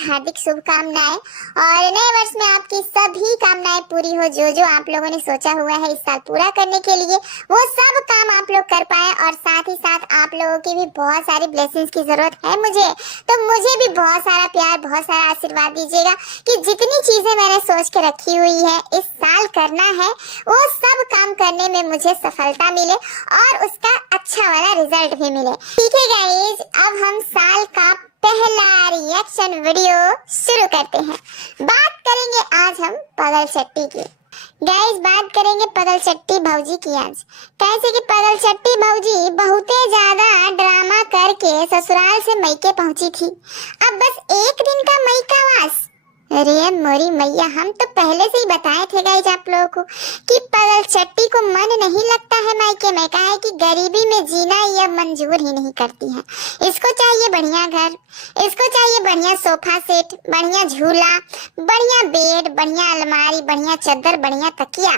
हार्दिक शुभकामनाएं और नए वर्ष में आपकी सभी कामनाएं पूरी हो। जो जो आप लोगों ने सोचा हुआ है इस साल पूरा करने के लिए वो सब काम आप लोग कर पाए और साथ ही साथ आप लोगों की भी बहुत सारी ब्लेसिंग्स की जरूरत है मुझे, तो मुझे भी बहुत सारा प्यार बहुत सारा आशीर्वाद दीजिएगा कि जितनी चीजें मैंने सोच के रखी हुई है इस साल करना है वो सब काम करने में मुझे सफलता मिले और उसका अच्छा वाला रिजल्ट भी मिले। ठीक है गाइस, अब हम साल का पहला रिएक्शन वीडियो शुरू करते हैं। बात करेंगे आज हम पगल चट्टी की। गाइस बात करेंगे पगल चट्टी भौजी की आज। कैसे कि पगल चट्टी भौजी बहुत ज्यादा ड्रामा करके ससुराल से मैके पहुंची थी। अब बस एक दिन का मैका वास। अरे मोरी मैया, हम तो पहले से ही बताए थे गाइस आप लोगों को कि पगल चट्टी को मन नहीं लगता है मायके में। कहा है कि गरीबी में जीना ये मंजूर ही नहीं करती है। इसको चाहिए बढ़िया घर, इसको चाहिए बढ़िया सोफा सेट, बढ़िया झूला, बढ़िया बेड, बढ़िया अलमारी, बढ़िया चादर, बढ़िया तकिया।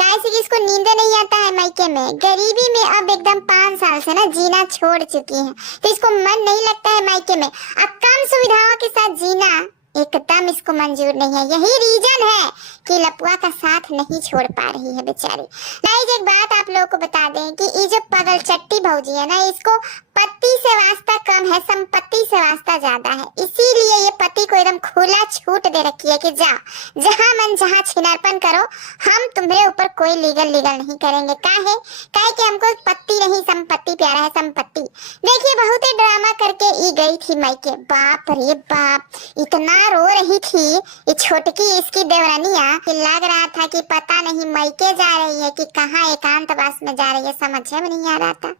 कैसे कि इसको नींद नहीं आता है मायके में। गरीबी में अब एकदम 5 साल से ना जीना छोड़ चुकी है, तो इसको मन नहीं लगता है मायके में। अब कम सुविधाओं के साथ जीना एकदम इसको मंजूर नहीं है। यही रीजन है कि लपुआ का साथ नहीं छोड़ पा रही है बेचारी। गाइस एक बात आप लोगों को बता दें कि ये जो पगल चट्टी भौजी है ना, इसको पति से वास्ता कम है, संपत्ति से वास्ता ज्यादा है। इसीलिए ये पति को एकदम खुला छूट दे रखी है कि जा जहां मन जहां छिनारपन करो, हम तुम्हारे ऊपर कोई लीगल नहीं करेंगे। काहे कि हमको पति नहीं संपत्ति प्यारा है, संपत्ति। देखिए बहुत ही ड्रामा करके ई गई थी मायके। बाप रे बाप, इतना रो रही थी ये छोटकी इसकी देवरानिया कि लग रहा था कि पता नहीं मायके जा रही है कि कहाँ एकांतवास में जा रही है, समझ में नहीं आ रहा था।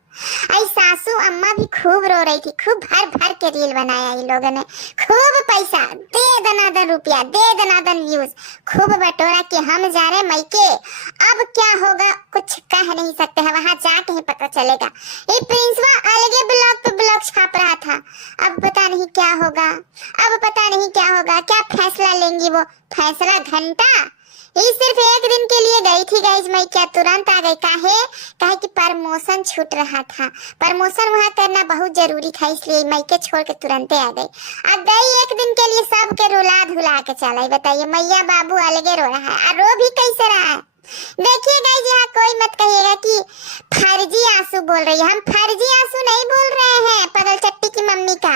आई सासू अम्मा भी खूब रो रही थी, खूब भर भर के रील बनाया इन लोगों ने। खूब पैसा दे दनादन रुपया, दे दनादन व्यूज, खूब बटोरा कि हम जा रहे मायके। अब क्या होगा कुछ कह नहीं सकते हैं, वहां जाके ही पता चलेगा। ये प्रिंसवा अलगे ब्लॉग पे ब्लॉग छाप रहा था। अब पता नहीं क्या होगा, अब पता नहीं क्या होगा, क्या फैसला लेंगी वो। फैसला घंटा ये सिर्फ एक दिन के लिए गई थी गाइस मैं, क्या तुरंत आ गई। काहे कि प्रमोशन छूट रहा था, प्रमोशन वहाँ करना बहुत जरूरी था, इसलिए मायके छोड़ के तुरंत आ गई। अब गई एक दिन के लिए, सबके रुला धुला के चलाई। बताइए मैया बाबू अलगे रो रहा है, और रो भी कैसे रहा है। देखिए गाइस यहाँ कोई मत कहिएगा कि फर्जी आंसू बोल रही है। हम फर्जी आंसू नहीं बोल रहे हैं पगल चट्टी की मम्मी का,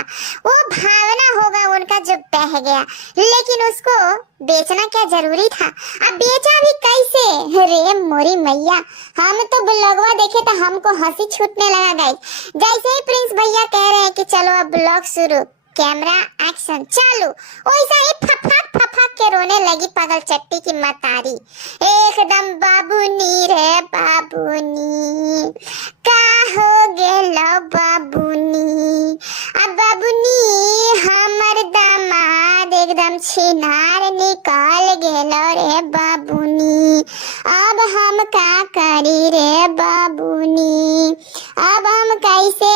वो भावना होगा उनका जो बह गया, लेकिन उसको बेचना क्या जरूरी था। अब बेचा भी कैसे। अरे मोरी मैया, हम तो ब्लॉगवा देखे तो हमको हंसी छूटने लगा गाइस। जैसे ही प्रिंस भैया कह रहे हैं कि चलो अब ब्लॉग शुरू, कैमरा एक्शन चालू, वैसा ही फफक के रोने लगी पगल चट्टी की मतारी। एकदम बाबूनी रे बाबूनी, का हो गेलो बाबूनी। अब बाबूनी हमर दामाद एकदम छिनार निकाल गेलो रे बाबूनी। अब हम का करी रे बाबूनी, अब हम कैसे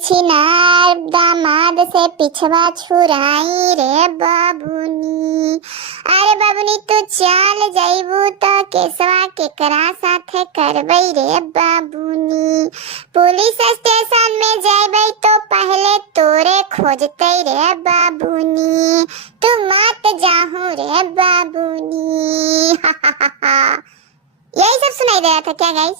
छिनार दामाद से पिछवा छुराई रे बाबूनी। अरे बाबूनी तू चल जाइबू तो केसवा केकरा साथे करबई रे बाबूनी। पुलिस स्टेशन में जाइबई तो पहले तोरे खोजते रे बाबूनी, तू मत जाहू रे बाबूनी। यही सब सुनाई दे रहा था क्या गाइस?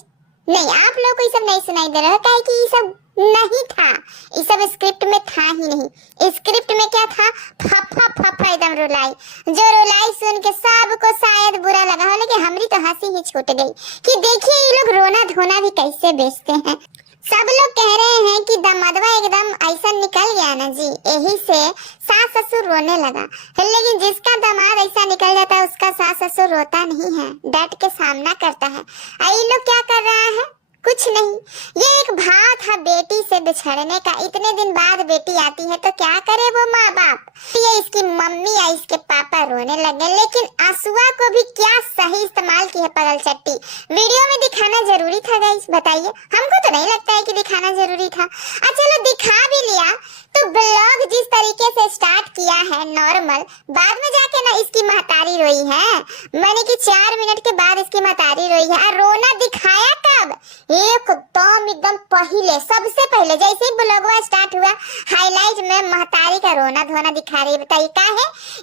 नहीं, आप लोगों को ये सब नहीं सुनाई दे रहा, काहे कि ये सब नहीं था, ये सब स्क्रिप्ट में था ही नहीं। स्क्रिप्ट में क्या था, फफा एकदम रुलाई। जो रुलाई सुन के सबको शायद बुरा लगा हो, लेकिन हमारी तो हंसी ही छूट गई कि देखिए ये लोग रोना धोना भी कैसे बेचते हैं। सब लोग कह रहे हैं कि दमदवा एकदम ऐसा निकल गया ना जी, यही से सास ससुर रोने लगा। लेकिन जिसका दामाद ऐसा निकल जाता है उसका सास ससुर रोता नहीं है, डट के सामना करता है। ये लोग क्या कर रहा है, कुछ नहीं। ये एक भाव था बेटी से बिछड़ने का। इतने दिन बाद बेटी आती है तो क्या करे वो माँ बाप। ये इसकी मम्मी या इसके पापा रोने लगे, लेकिन आंसुआ को भी क्या सही इस्तेमाल की है पगल चट्टी। वीडियो में दिखाना जरूरी था गाइस, बताइए। हमको तो नहीं लगता है कि दिखाना जरूरी था। चलो दिखा भी लिया तो ब्लॉग जिस तरीके से स्टार्ट किया है नॉर्मल, बाद में जाके ना इसकी महतारी रोई है। मैंने कि 4 मिनट के बाद इसकी महतारी रोई है। और रोना दिखाया कब, एकदम पहले सबसे पहले जैसे ही ब्लॉगवा स्टार्ट हुआ हाईलाइट में महतारी का रोना धोना दिखा रही है। बताइए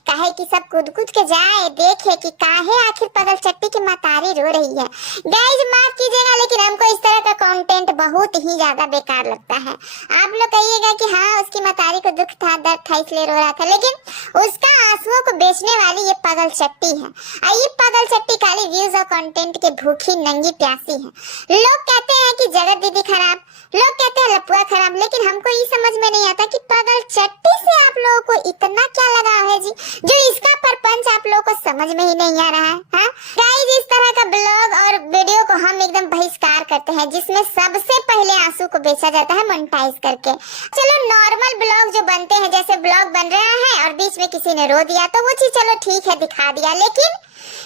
काहे कि सब कूद कूद के जाए देखे कि काहे आखिर पगल चट्टी की महतारी रो रही है। गाइस माफ कीजिएगा लेकिन हमको इस तरह का कंटेंट बहुत ही ज्यादा बेकार लगता है। आप लोग कहिएगा कि हाँ उसकी महतारी को दुख था दर्द था इसलिए रो रहा था, लेकिन उसका आंसुओं को बेचने वाली ये पगल चट्टी है। ये पगल चट्टी खाली व्यूज और कंटेंट के भूखी नंगी प्यासी है। लोग कहते हैं कि जगत दीदी खराब, लोग कहते हैं लपुआ खराब, लेकिन हमको ये समझ में नहीं आता कि पगल चट्टी से आप लोगों को इतना क्या लगाव है जी, जो इसका परपंच आप लोगों को समझ में ही नहीं आ रहा है। हाँ गाइस इस तरह का ब्लॉग और वीडियो को हम एकदम बहिष्कार करते हैं जिसमें सबसे पहले आंसू को बेचा जाता है मोनेटाइज करके। चलो नॉर्मल ब्लॉग जो बनते हैं जैसे ब्लॉग बन रहा है और बीच में किसी ने रो दिया तो वो चीज चलो ठीक है दिखा दिया, लेकिन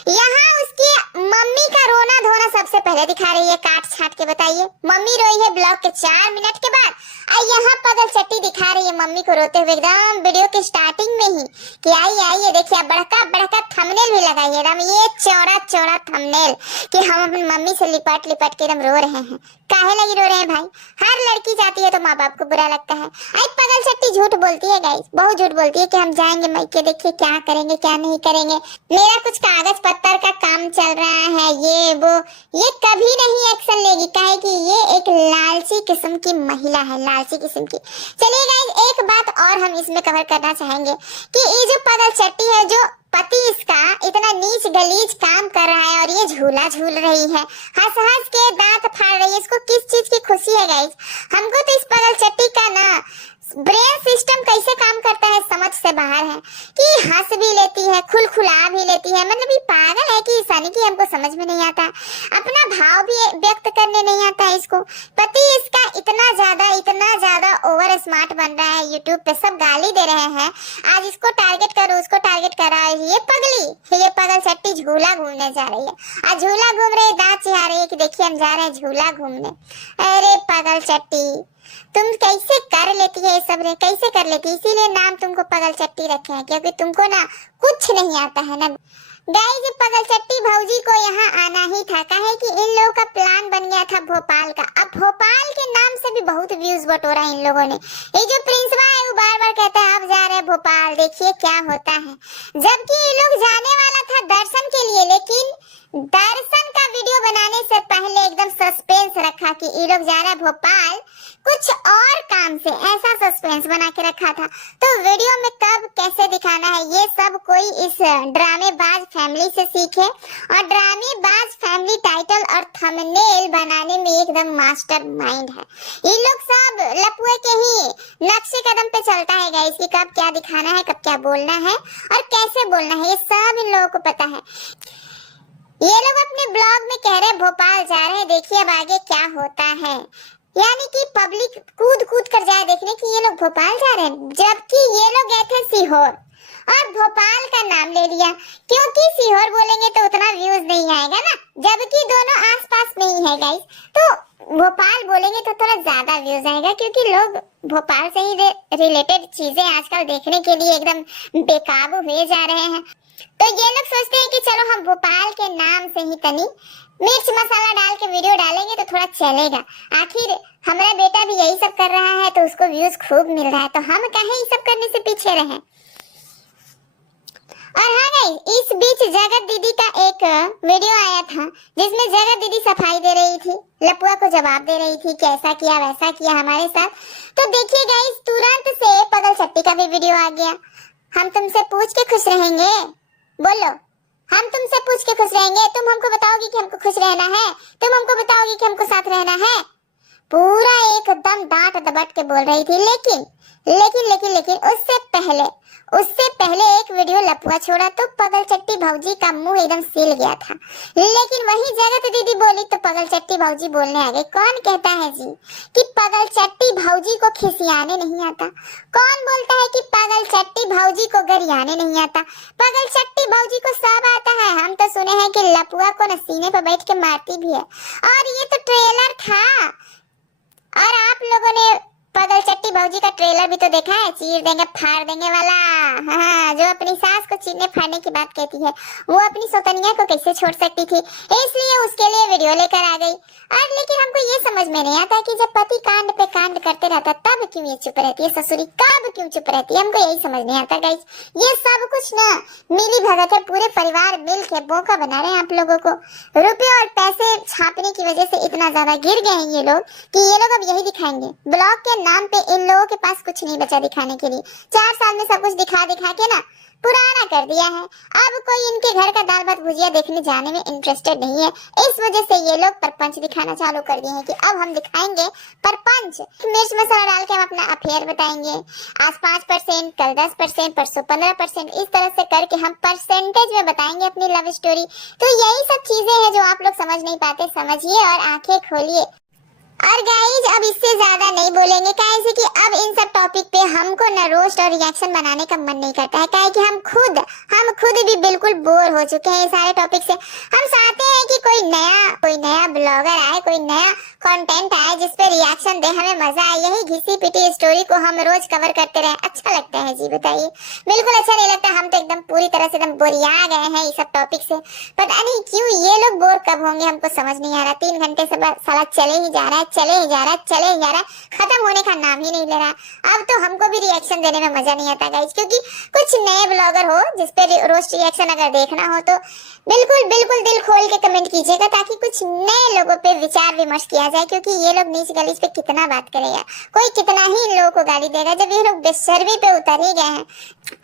यहाँ उसकी मम्मी का रोना धोना सबसे पहले दिखा रही है काट छाट के। बताइए मम्मी रोई है ब्लॉग के 4 मिनट के बाद और यहाँ पगल चट्टी दिखा रही है मम्मी को रोते हुए एकदम वीडियो के स्टार्टिंग में ही कि आइए देखिए बड़का बड़का थंबनेल भी लगाइए एकदम ये चौड़ा चौड़ा थंबनेल कि हम अपनी मम्मी से लिपट लिपट के एकदम रो रहे हैं। काहे लगी रो रहे हैं भाई? हर लड़की जाती है तो माँ बाप को बुरा लगता है। आई पगल चट्टी झूठ बोलती है गाइस, बहुत झूठ बोलती है कि हम जाएंगे मायके देखिए क्या करेंगे क्या नहीं करेंगे, मेरा कुछ कागज पत्तर का काम चल रहा है ये वो। ये कभी नहीं एक्शन लेगी काहे कि ये एक लालची किस्म की महिला है, लालची किस्म की। चलिए गाइस एक बात और हम इसमें कवर करना चाहेंगे कि ये जो पगल चट्टी है जो पति इसका इतना नीच गलीज काम कर रहा है और ये झूला झूल रही है, हंस हंस के दांत फाड़ रही है, इसको किस चीज की खुशी है गाइस? हमको तो इस पगल चट्टी का ना ब्रेन सिस्टम कैसे काम करता है समझ से बाहर है कि हंस भी लेती है खुलखुला भी लेती है, मतलब ये पागल है कि सनी की हमको समझ में नहीं आता, अपना भाव भी व्यक्त करने नहीं आता है इसको। पति इसका इतना ज्यादा ओवर स्मार्ट बन रहा है, यूट्यूब पे सब गाली दे रहे हैं, आज इसको टारगेट करो उसको टारगेट करा है, ये पगली ये पगल चट्टी झूला घूमने जा रही है। आज झूला घूम रही है दांत चिढ़ा रही है कि देखिए हम जा रहे हैं झूला घूमने। अरे पगल चट्टी तुम कैसे कर लेती है ये सब रे, कैसे कर लेती है? इसीलिए नाम तुमको पगल चट्टी रखे हैं क्योंकि तुमको ना कुछ नहीं आता है ना। गाइस पगल चट्टी भौजी को यहाँ आना ही था, काहे कि इन लोगों का प्लान बन गया था भोपाल का। अब भोपाल के नाम से भी बहुत व्यूज बटोरा इन लोगों ने। ये जो प्रिंसवा है वो बार बार कहता है अब जा रहे हैं भोपाल देखिए क्या होता है, जबकि ये लोग जाने वाला था दर्शन के लिए, लेकिन दर्शन का वीडियो बनाने से पहले एकदम सस्पेंस रखा कि ये लोग जा रहे हैं भोपाल कुछ और काम से, ऐसा सस्पेंस बना के रखा था। तो वीडियो में कब कैसे दिखाना है ये सब कोई इस ड्रामेबाज फैमिली से सीखे, और ड्रामेबाज फैमिली टाइटल और थंबनेल बनाने में एकदम मास्टर माइंड है। ये लोग सब लपुए के ही नक्शे कदम पे चलता है गाइस कि कब क्या दिखाना है कब क्या बोलना है और कैसे बोलना है, ये सब इन लोगों को पता है। ये लोग अपने ब्लॉग में कह रहे हैं भोपाल जा रहे हैं देखिए अब आगे क्या होता है, यानी कि पब्लिक कूद कूद कर जाए देखने कि ये लोग भोपाल जा रहे हैं, जबकि ये लोग गए थे सीहोर और भोपाल का नाम ले लिया क्योंकि सीहोर बोलेंगे तो उतना व्यूज नहीं आएगा ना, जबकि दोनों आसपास में ही है गाइस। तो भोपाल बोलेंगे तो थोड़ा ज्यादा व्यूज आएगा क्योंकि लोग भोपाल से ही रिलेटेड चीजें आजकल देखने के लिए एकदम बेकाबू हुए जा रहे हैं। तो ये लोग सोचते हैं कि चलो हम भोपाल के नाम से ही तनी मिर्च मसाला डाल के वीडियो डालेंगे तो थोड़ा चलेगा, आखिर हमारा बेटा भी यही सब कर रहा है तो उसको व्यूज खूब मिल रहा है तो हम कहीं ये सब करने से पीछे रहे। और हाँ गाइस इस बीच जगत दीदी का एक वीडियो आया था जिसमें जगत दीदी सफाई दे रही थी, लपुआ को जवाब दे रही थी कैसा किया वैसा किया हमारे साथ। तो देखिए गाइस तुरंत से पगल चट्टी का भी वीडियो आ गया, हम तुमसे पूछ के खुश रहेंगे, बोलो हम तुमसे पूछ के खुश रहेंगे, तुम हमको बताओगी कि हमको खुश रहना है, तुम हमको बताओगी कि हमको साथ रहना है। पूरा एकदम डांट दबट के बोल रही थी, लेकिन उससे पहले एक वीडियो लपुआ छोड़ा तो पगल चट्टी भौजी का मुंह एकदम सिल गया था, लेकिन वही जगत दीदी बोली तो पगल चट्टी भौजी बोलने आ गई। कौन कहता है जी कि पगल चट्टी भौजी को खिसियाने नहीं आता? कौन बोलता है कि पगल चट्टी भौजी को गरियाने नहीं आता? पगल चट्टी भौजी को सब आता है। हम तो सुने हैं कि लपुआ को न सीने पर बैठ के मारती भी है, और ये तो ट्रेलर था और आप लोगों ने पगल चट्टी भौजी का ट्रेलर भी तो देखा है, चीर देंगे फाड़ देंगे वाला। हाँ, जो अपनी सास को चीरने फाड़ने की बात कहती है, वो अपनी सौतनिया को कैसे छोड़ सकती थी, इसलिए उसके लिए वीडियो लेकर आ गई। और लेकिन हमको ये समझ में नहीं आता कि जब पति कांड पे कांड करते रहता तब क्यों ये चुप रहती है, ससुरी कब क्यों चुप रहती है, हमको यही समझ नहीं आता गाइस। ये सब कुछ ना मिली भगत है, पूरे परिवार मिल के बोका बना रहे हैं आप लोगों को। रुपए और पैसे छापने की वजह से इतना ज्यादा गिर गए हैं ये लोग कि ये लोग अब यही दिखाएंगे। ब्लॉग के नाम पे इन लोगों के पास कुछ नहीं बचा दिखाने के लिए। 4 साल में सब कुछ दिखा दिखा के ना पुराना कर दिया है। अब कोई इनके घर का दाल भात भुजिया देखने जाने में इंटरेस्टेड नहीं है। इस वजह से ये लोग परपंच दिखाना चालू कर दिए हैं कि अब हम दिखाएंगे परपंच। मिर्च मसाला डाल के हम अपना अफेयर बताएंगे। आज 5%, कल 10%, परसों 15%, इस तरह से करके हम परसेंटेज में बताएंगे अपनी लव स्टोरी। तो यही सब चीजें हैं जो आप लोग समझ नहीं पाते, समझिए और आंखें खोलिए। और गाइज अब इससे ज्यादा नहीं बोलेंगे, काहे कि अब इन सब टॉपिक पे हमको न रोस्ट और रिएक्शन बनाने का मन नहीं करता है, काहे कि हम खुद भी बिल्कुल बोर हो चुके हैं ये सारे टॉपिक से। हम चाहते हैं कि कोई नया ब्लॉगर आए, कोई नया कंटेंट आए जिस पे रिएक्शन दे, हमें मजा आए। यही घिसी पिटी स्टोरी को हम रोज कवर करते रहे, अच्छा लगता है जी बताइए? बिल्कुल अच्छा नहीं लगता। हम तो एकदम पूरी तरह से एकदम बोरिया गए हैं इस सब टॉपिक से। पता नहीं क्यों ये लोग बोर कब होंगे, हमको समझ नहीं आ रहा। 3 घंटे से साला चले ही जा रहा है, खत्म होने का नाम ही नहीं ले रहा। अब तो हमको भी रिएक्शन देने में मजा नहीं आता गाइस, क्योंकि कुछ नए ब्लॉगर हो जिस पे रोस्ट रिएक्शन अगर देखना हो तो बिल्कुल दिल खोल के कमेंट कीजिएगा, ताकि कुछ नए लोगों पे विचार विमर्श किया जाए। क्योंकि ये लोग नीच गलीच पे कितना बात करेगा, कोई कितना ही इन लोगों को गाली देगा जब ये लोग बेशर्मी पे उतर ही गए हैं।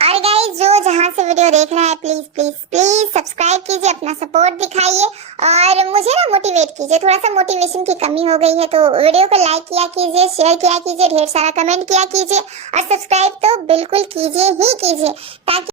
और गाइस जो जहां से वीडियो देख रहा है प्लीज सब्सक्राइब कीजिए, अपना सपोर्ट दिखाइए और मुझे ना मोटिवेट कीजिए। थोड़ा सा मोटिवेशन की कमी हो गई है, तो वीडियो को लाइक किया कीजिए, शेयर किया कीजिए, ढेर सारा कमेंट किया कीजिए और सब्सक्राइब तो बिल्कुल कीजिए ही कीजिए, ताकि